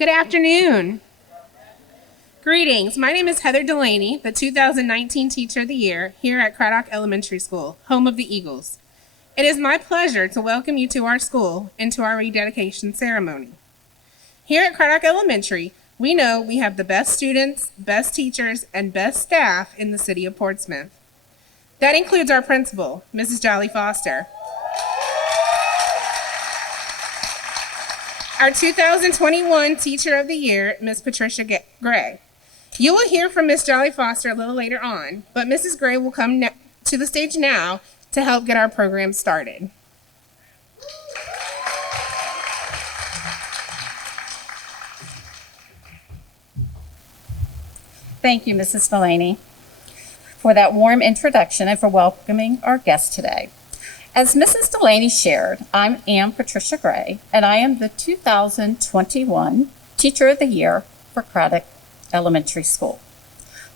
Good afternoon. Greetings. My name is Heather Delaney, the 2019 Teacher of the Year here at Cradock Elementary School, home of the Eagles. It is my pleasure to welcome you to our school and to our rededication ceremony. Here at Cradock Elementary, we know we have the best students, best teachers, and best staff in the city of Portsmouth. That includes our principal, Mrs. Jolly Foster. Our 2021 Teacher of the Year, Ms. Patricia Gray. You will hear from Ms. Jolly Foster a little later on, but Mrs. Gray will come to the stage now to help get our program started. Thank you, Mrs. Delaney, for that warm introduction and for welcoming our guests today. As Mrs. Delaney shared, I am Patricia Gray, and I am the 2021 Teacher of the Year for Cradock Elementary School.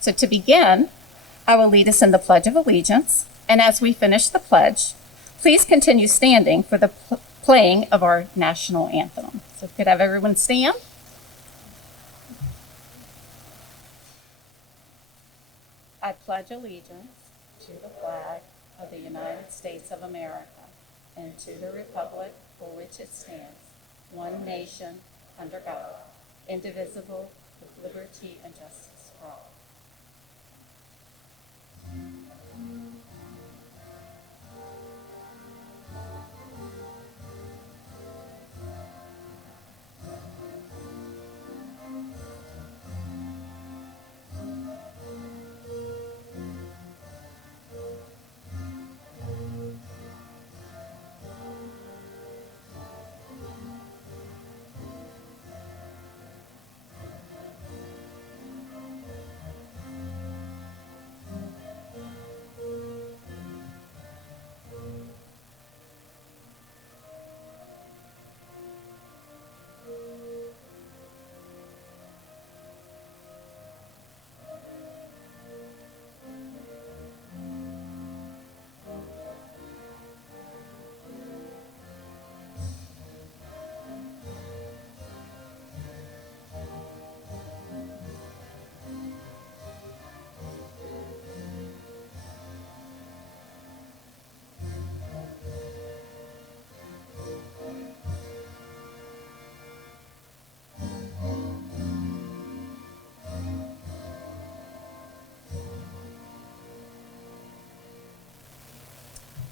So to begin, I will lead us in the Pledge of Allegiance, and as we finish the pledge, please continue standing for the playing of our national anthem. So could I have everyone stand? I pledge allegiance to the flag of the United States of America and to the republic for which it stands, one nation, under God, indivisible, with liberty and justice for all.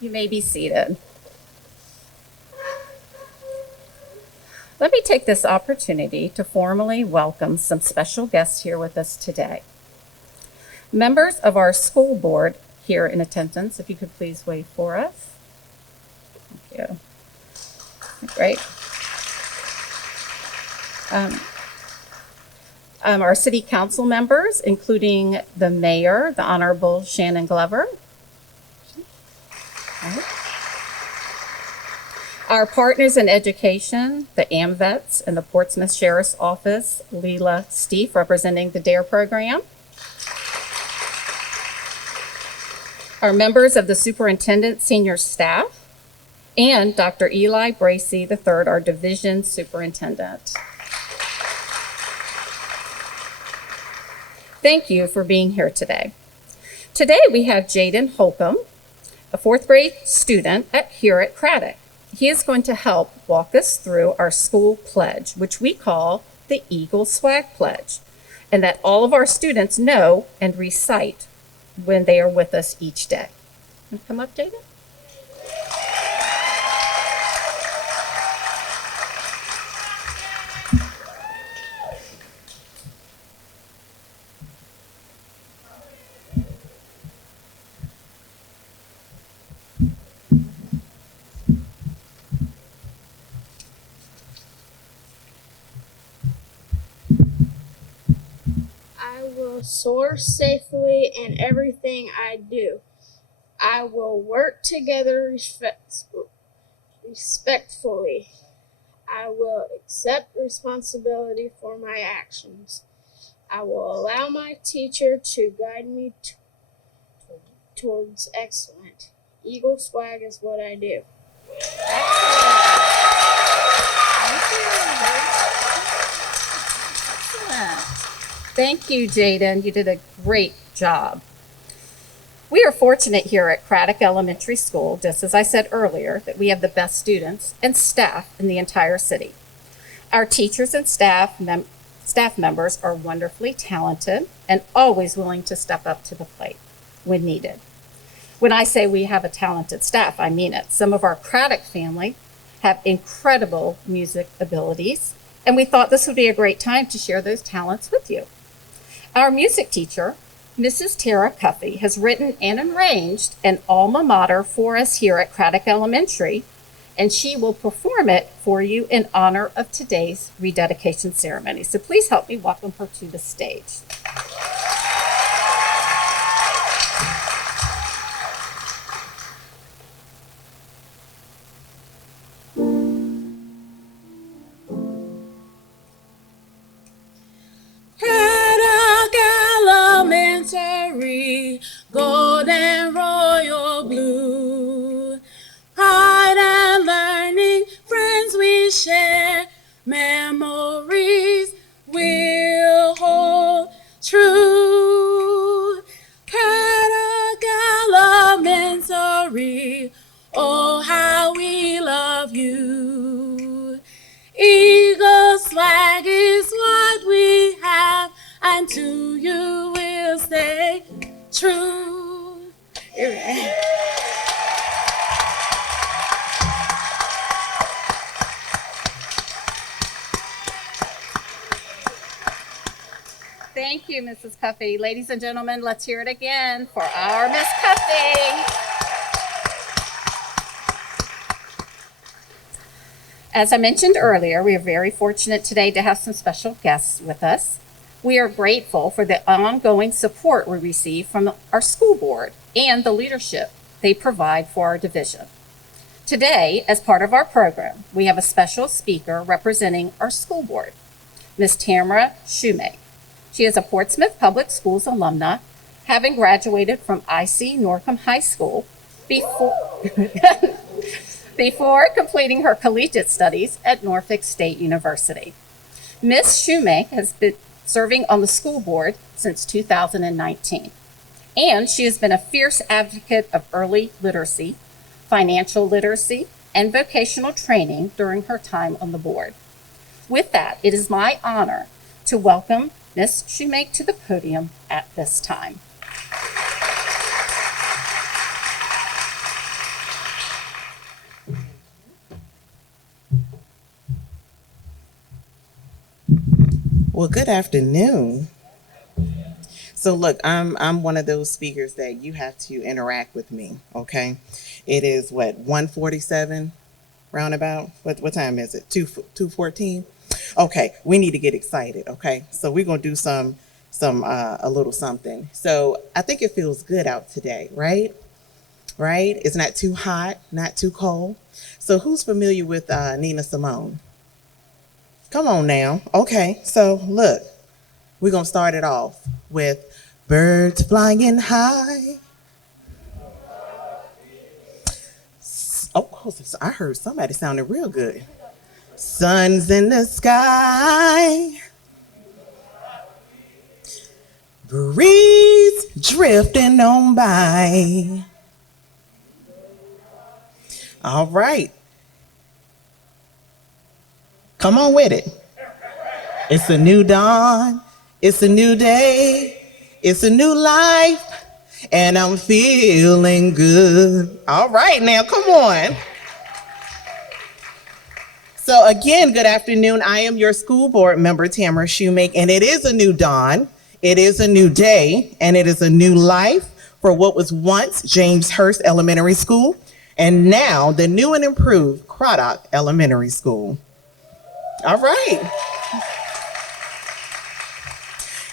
You may be seated. Let me take this opportunity to formally welcome some special guests here with us today. Members of our school board here in attendance, if you could please wave for us. Thank you. Great. Our city council members, including the mayor, the Honorable Shannon Glover. Our partners in education, the AMVETS and the Portsmouth Sheriff's Office, Leela Steef, representing the DARE program. Our members of the Superintendent Senior Staff, and Dr. Eli Bracey III, our Division Superintendent. Thank you for being here today. Today we have Jaden Holcomb, a fourth grade student here at Cradock. He is going to help walk us through our school pledge, which we call the Eagle Swag Pledge, and that all of our students know and recite when they are with us each day. Come up, Jaden. I will soar safely in everything I do. I will work together respectfully. I will accept responsibility for my actions. I will allow my teacher to guide me towards excellence. Eagle swag is what I do. Thank you, Jaden. You did a great job. We are fortunate here at Cradock Elementary School, just as I said earlier, that we have the best students and staff in the entire city. Our teachers and staff members are wonderfully talented and always willing to step up to the plate when needed. When I say we have a talented staff, I mean it. Some of our Cradock family have incredible music abilities, and we thought this would be a great time to share those talents with you. Our music teacher, Mrs. Tara Cuffey, has written and arranged an alma mater for us here at Cradock Elementary, and she will perform it for you in honor of today's rededication ceremony. So please help me welcome her to the stage. Cradock Elementary, gold and royal blue. Pride and learning, friends we share, memories we'll hold true. Cradock Elementary, oh how we love you. Eagle's flag is what we have, and to you we'll stay true. Thank you, Mrs. Cuffey. Ladies and gentlemen, let's hear it again for our Miss Cuffey. As I mentioned earlier, we are very fortunate today to have some special guests with us. We are grateful for the ongoing support we receive from our school board and the leadership they provide for our division. Today, as part of our program, we have a special speaker representing our school board, Ms. Tamara Shoemake. She is a Portsmouth Public Schools alumna, having graduated from IC Norcom High School before completing her collegiate studies at Norfolk State University. Ms. Shoemake has been serving on the school board since 2019, and she has been a fierce advocate of early literacy, financial literacy, and vocational training during her time on the board. With that, it is my honor to welcome Ms. Shoemake to the podium at this time. Well, good afternoon. So look, I'm one of those speakers that you have to interact with me, okay? It is what, 1:47 roundabout? What time is it? 2:14? Okay, we need to get excited, okay? So we're gonna do a little something. So I think it feels good out today, right? Right? It's not too hot, not too cold. So who's familiar with Nina Simone? Come on now. Okay, so look, we're gonna start it off with birds flying high. Oh, I heard somebody sounding real good. Sun's in the sky. Breeze drifting on by. All right. Come on with it. It's a new dawn. It's a new day. It's a new life. And I'm feeling good. All right, now, come on. So again, good afternoon. I am your school board member, Tamara Shoemake, and it is a new dawn. It is a new day, and it is a new life for what was once James Hurst Elementary School, and now the new and improved Cradock Elementary School. All right.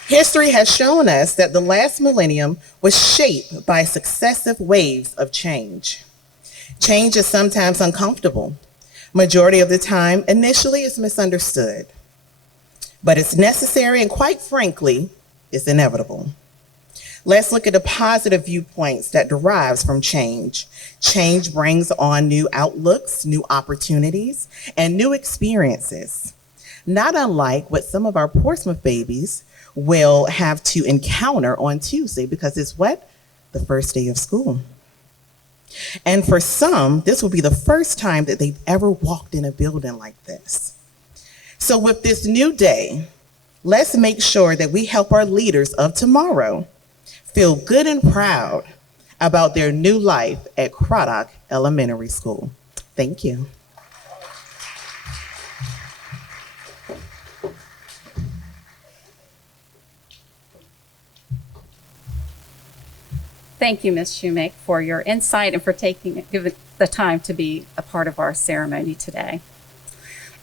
History has shown us that the last millennium was shaped by successive waves of change. Change is sometimes uncomfortable. Majority of the time, initially it's misunderstood, but it's necessary and quite frankly, it's inevitable. Let's look at the positive viewpoints that derives from change. Change brings on new outlooks, new opportunities, and new experiences. not unlike what some of our Portsmouth babies will have to encounter on Tuesday, because it's what? The first day of school. And for some, this will be the first time that they've ever walked in a building like this. So with this new day, let's make sure that we help our leaders of tomorrow feel good and proud about their new life at Cradock Elementary School. Thank you. Thank you, Ms. Shoemake, for your insight and for giving the time to be a part of our ceremony today.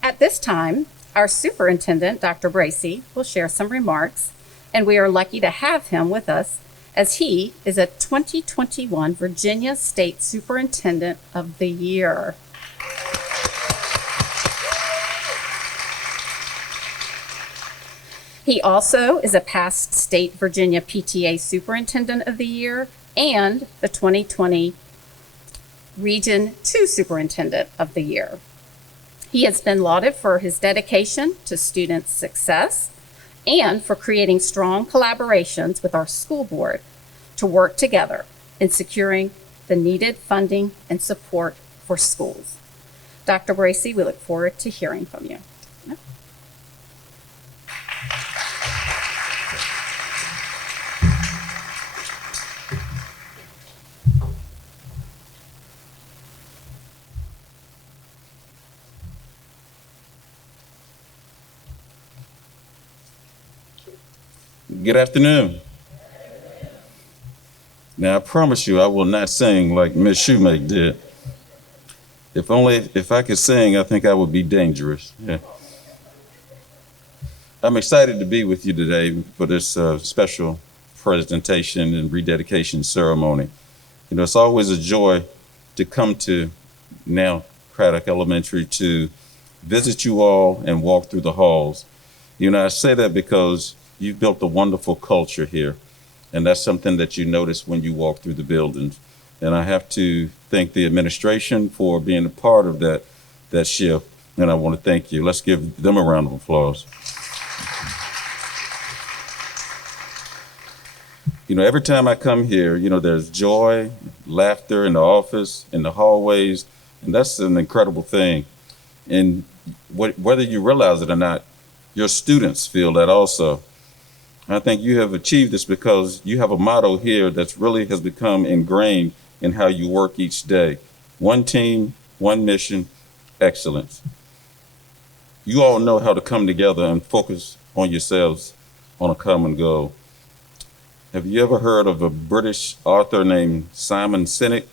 At this time, our superintendent, Dr. Bracey, will share some remarks, and we are lucky to have him with us as he is a 2021 Virginia State Superintendent of the Year. He also is a past State Virginia PTA Superintendent of the Year and the 2020 Region 2 Superintendent of the Year. He has been lauded for his dedication to student success and for creating strong collaborations with our school board to work together in securing the needed funding and support for schools. Dr. Bracey, we look forward to hearing from you. Good afternoon. Now, I promise you, I will not sing like Miss Shoemake did. If I could sing, I think I would be dangerous. Yeah. I'm excited to be with you today for this special presentation and rededication ceremony. You know, it's always a joy to come to now Cradock Elementary to visit you all and walk through the halls. You know, I say that because you've built a wonderful culture here, and that's something that you notice when you walk through the buildings. And I have to thank the administration for being a part of that shift, and I want to thank you. Let's give them a round of applause. You know, every time I come here, you know, there's joy, laughter in the office, in the hallways, and that's an incredible thing. And whether you realize it or not, your students feel that also. I think you have achieved this because you have a motto here that's really has become ingrained in how you work each day. One team, one mission, excellence. You all know how to come together and focus on yourselves on a common goal. Have you ever heard of a British author named Simon Sinek?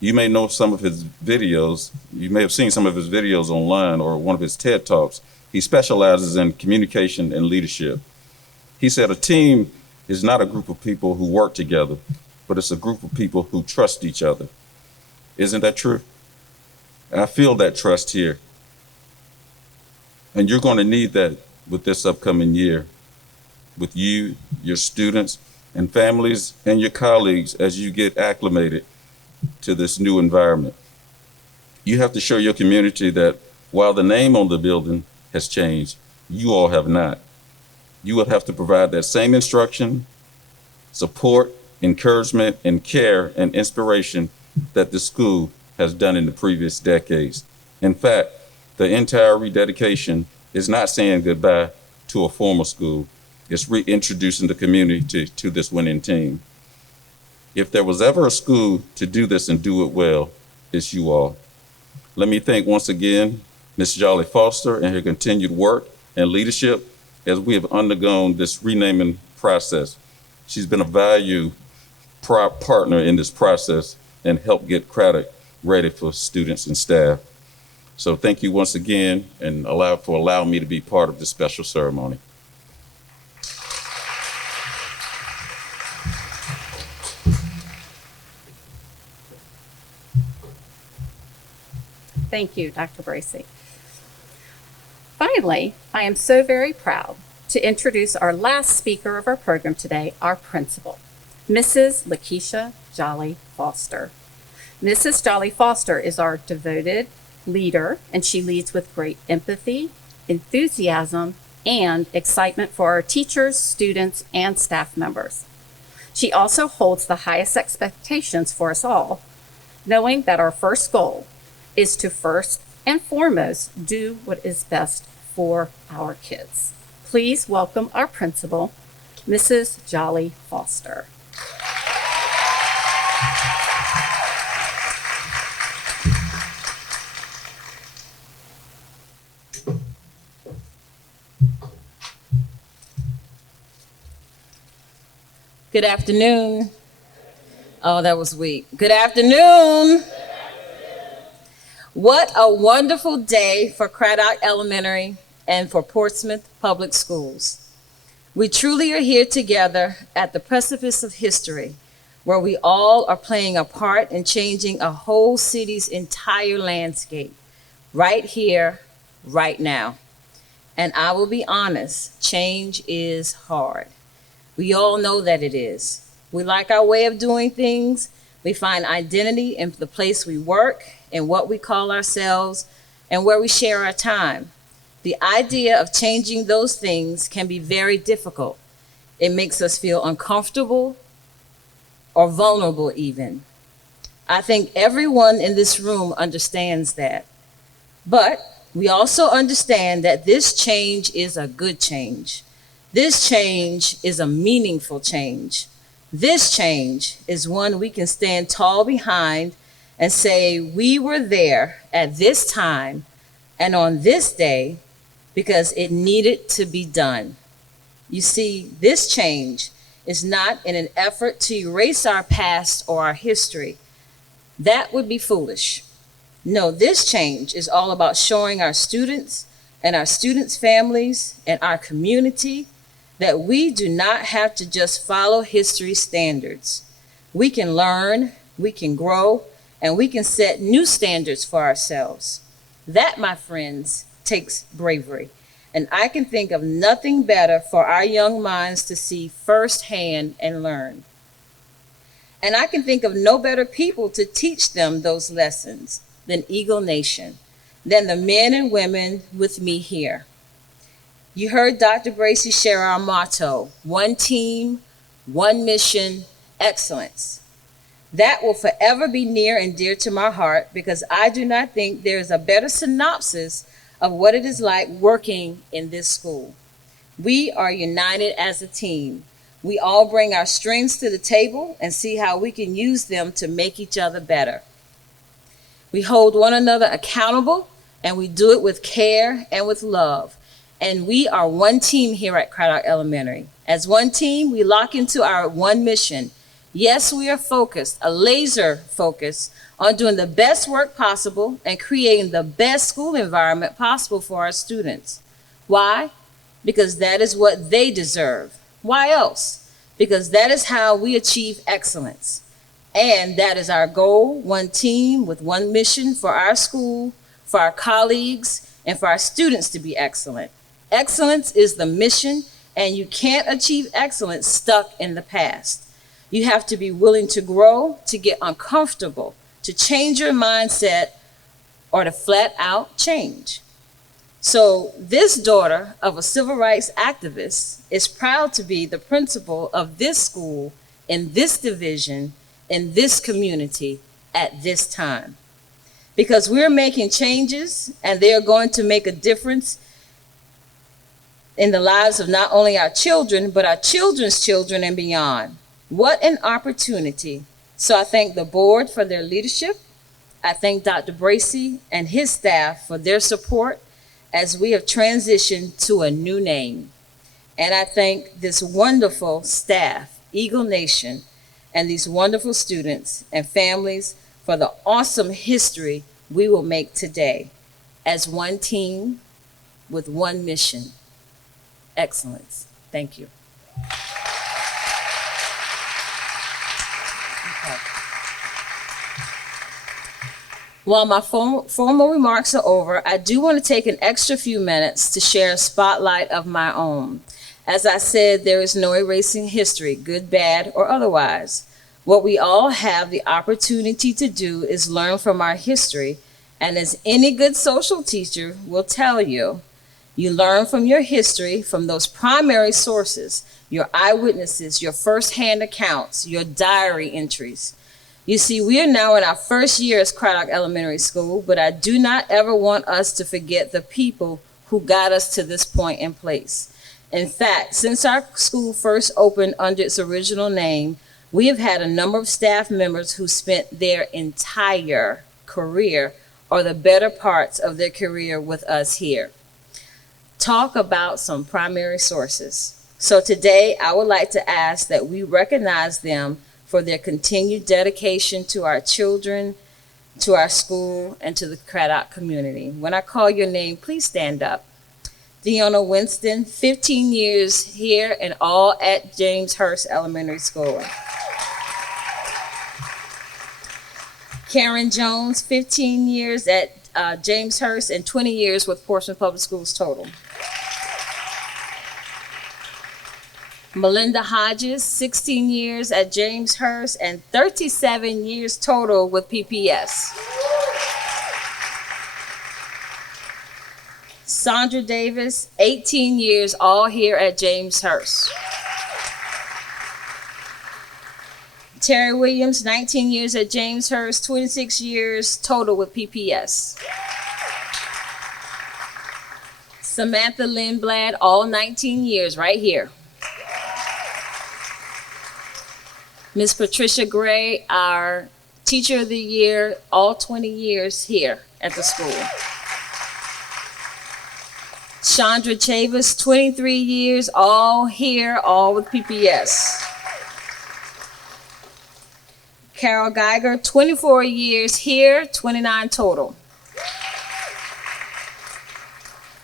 You may know some of his videos. You may have seen some of his videos online or one of his TED Talks. He specializes in communication and leadership. He said a team is not a group of people who work together, but it's a group of people who trust each other. Isn't that true? I feel that trust here. And you're going to need that with this upcoming year, with you, your students, and families, and your colleagues as you get acclimated to this new environment. You have to show your community that while the name on the building has changed, you all have not. You will have to provide that same instruction, support, encouragement, and care and inspiration that the school has done in the previous decades. In fact, the entire rededication is not saying goodbye to a former school. It's reintroducing the community to this winning team. If there was ever a school to do this and do it well, it's you all. Let me thank once again Ms. Jolly Foster and her continued work and leadership as we have undergone this renaming process. She's been a valued partner in this process and helped get Cradock ready for students and staff. So thank you once again and allow me to be part of this special ceremony. Thank you, Dr. Bracey. Finally, I am so very proud to introduce our last speaker of our program today, our principal, Mrs. Lakeisha Jolly Foster. Mrs. Jolly Foster is our devoted leader, and she leads with great empathy, enthusiasm, and excitement for our teachers, students, and staff members. She also holds the highest expectations for us all, knowing that our first goal is to first and foremost do what is best for our kids. Please welcome our principal, Mrs. Jolly Foster. Good afternoon. Oh, that was weak. Good afternoon. What a wonderful day for Cradock Elementary and for Portsmouth Public Schools. We truly are here together at the precipice of history, where we all are playing a part in changing a whole city's entire landscape, right here, right now. And I will be honest, change is hard. We all know that it is. We like our way of doing things. We find identity in the place we work, in what we call ourselves, and where we share our time. The idea of changing those things can be very difficult. It makes us feel uncomfortable or vulnerable even. I think everyone in this room understands that. But we also understand that this change is a good change. This change is a meaningful change. This change is one we can stand tall behind and say we were there at this time and on this day because it needed to be done. You see, this change is not in an effort to erase our past or our history. That would be foolish. No, this change is all about showing our students and our students' families and our community that we do not have to just follow history standards. We can learn, we can grow, and we can set new standards for ourselves. That, my friends, takes bravery. And I can think of nothing better for our young minds to see firsthand and learn. And I can think of no better people to teach them those lessons than Eagle Nation, than the men and women with me here. You heard Dr. Bracy share our motto, one team, one mission, excellence. That will forever be near and dear to my heart because I do not think there is a better synopsis of what it is like working in this school. We are united as a team. We all bring our strengths to the table and see how we can use them to make each other better. We hold one another accountable and we do it with care and with love. And we are one team here at Cradock Elementary. As one team, we lock into our one mission. Yes, we are focused, a laser focus on doing the best work possible and creating the best school environment possible for our students. Why? Because that is what they deserve. Why else? Because that is how we achieve excellence. And that is our goal, one team with one mission for our school, for our colleagues, and for our students to be excellent. Excellence is the mission, and you can't achieve excellence stuck in the past. You have to be willing to grow, to get uncomfortable, to change your mindset, or to flat out change. So this daughter of a civil rights activist is proud to be the principal of this school, in this division, in this community, at this time. Because we're making changes, and they are going to make a difference in the lives of not only our children, but our children's children and beyond. What an opportunity. So I thank the board for their leadership. I thank Dr. Bracy and his staff for their support as we have transitioned to a new name. And I thank this wonderful staff, Eagle Nation, and these wonderful students and families for the awesome history we will make today as one team with one mission. Excellence. Thank you. Okay. While my formal remarks are over, I do want to take an extra few minutes to share a spotlight of my own. As I said, there is no erasing history, good, bad, or otherwise. What we all have the opportunity to do is learn from our history, and as any good social teacher will tell you, You learn from your history, from those primary sources, your eyewitnesses, your firsthand accounts, your diary entries. You see, we are now in our first year as Cradock Elementary School, but I do not ever want us to forget the people who got us to this point in place. In fact, since our school first opened under its original name, we have had a number of staff members who spent their entire career or the better parts of their career with us here. Talk about some primary sources. So today, I would like to ask that we recognize them for their continued dedication to our children, to our school, and to the Cradock community. When I call your name, please stand up. Deanna Winston, 15 years here and all at James Hurst Elementary School. Karen Jones, 15 years at James Hurst and 20 years with Portsmouth Public Schools total. Melinda Hodges, 16 years at James Hurst and 37 years total with PPS. Sandra Davis, 18 years, all here at James Hurst. Terry Williams, 19 years at James Hurst, 26 years total with PPS. Samantha Lindblad, all 19 years right here. Ms. Patricia Gray, our Teacher of the Year, all 20 years here at the school. Chandra Chavis, 23 years, all here, all with PPS. Carol Geiger, 24 years here, 29 total.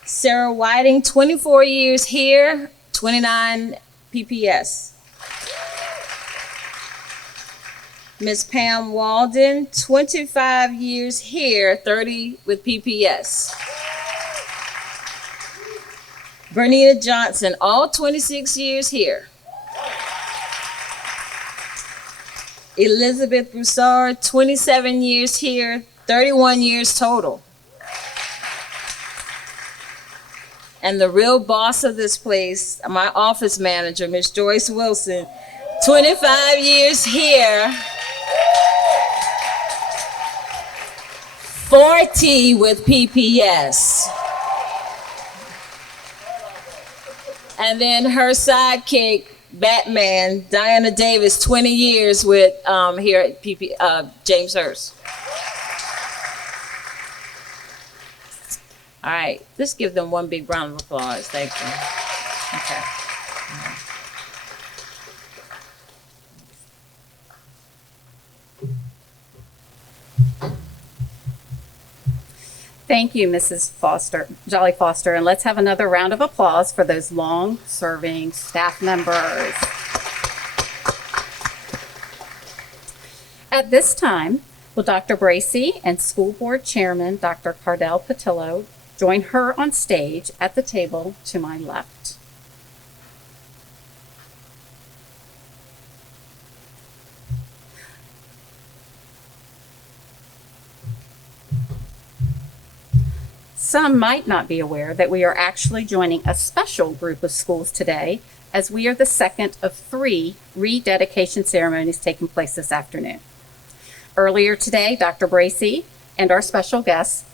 Sarah Whiting, 24 years here, 29 PPS. Ms. Pam Walden, 25 years here, 30 with PPS. Bernita Johnson, all 26 years here. Elizabeth Broussard, 27 years here, 31 years total. And the real boss of this place, my office manager, Ms. Joyce Wilson, 25 years here, 40 with PPS. And then her sidekick, Batman, Diana Davis, 20 years with here at James Hurst. All right, let's give them one big round of applause. Thank you. Okay. Thank you, Mrs. Foster, Jolly Foster, and let's have another round of applause for those long-serving staff members. At this time, will Dr. Bracey and School Board Chairman Dr. Cardell Patillo join her on stage at the table to my left. Some might not be aware that we are actually joining a special group of schools today, as we are the second of 3 rededication ceremonies taking place this afternoon. Earlier today, Dr. Bracey and our special guests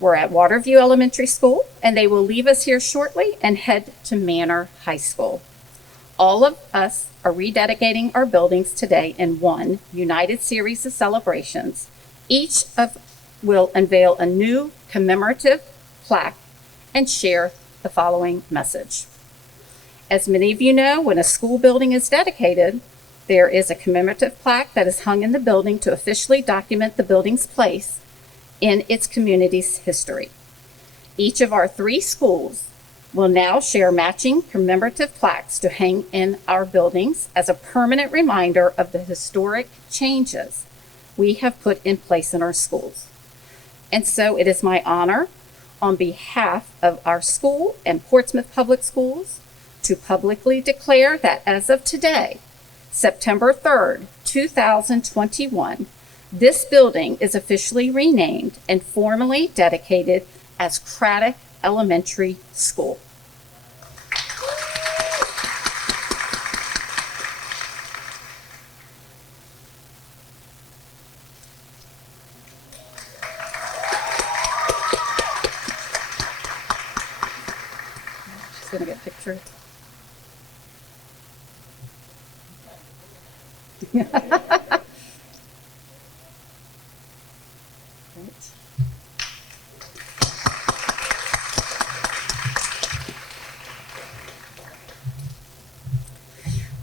were at Waterview Elementary School, and they will leave us here shortly and head to Manor High School. All of us are rededicating our buildings today in one united series of celebrations. Each will unveil a new commemorative plaque and share the following message. As many of you know, when a school building is dedicated, there is a commemorative plaque that is hung in the building to officially document the building's place in its community's history. Each of our 3 schools will now share matching commemorative plaques to hang in our buildings as a permanent reminder of the historic changes we have put in place in our schools. And so it is my honor, on behalf of our school and Portsmouth Public Schools, to publicly declare that as of today, September 3rd, 2021, this building is officially renamed and formally dedicated as Cradock Elementary School. Just gonna get a picture.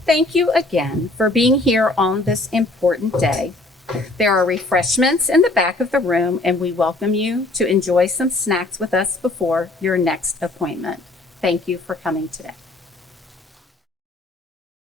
Thank you again for being here on this important day. There are refreshments in the back of the room, and we welcome you to enjoy some snacks with us before your next appointment. Thank you for coming today.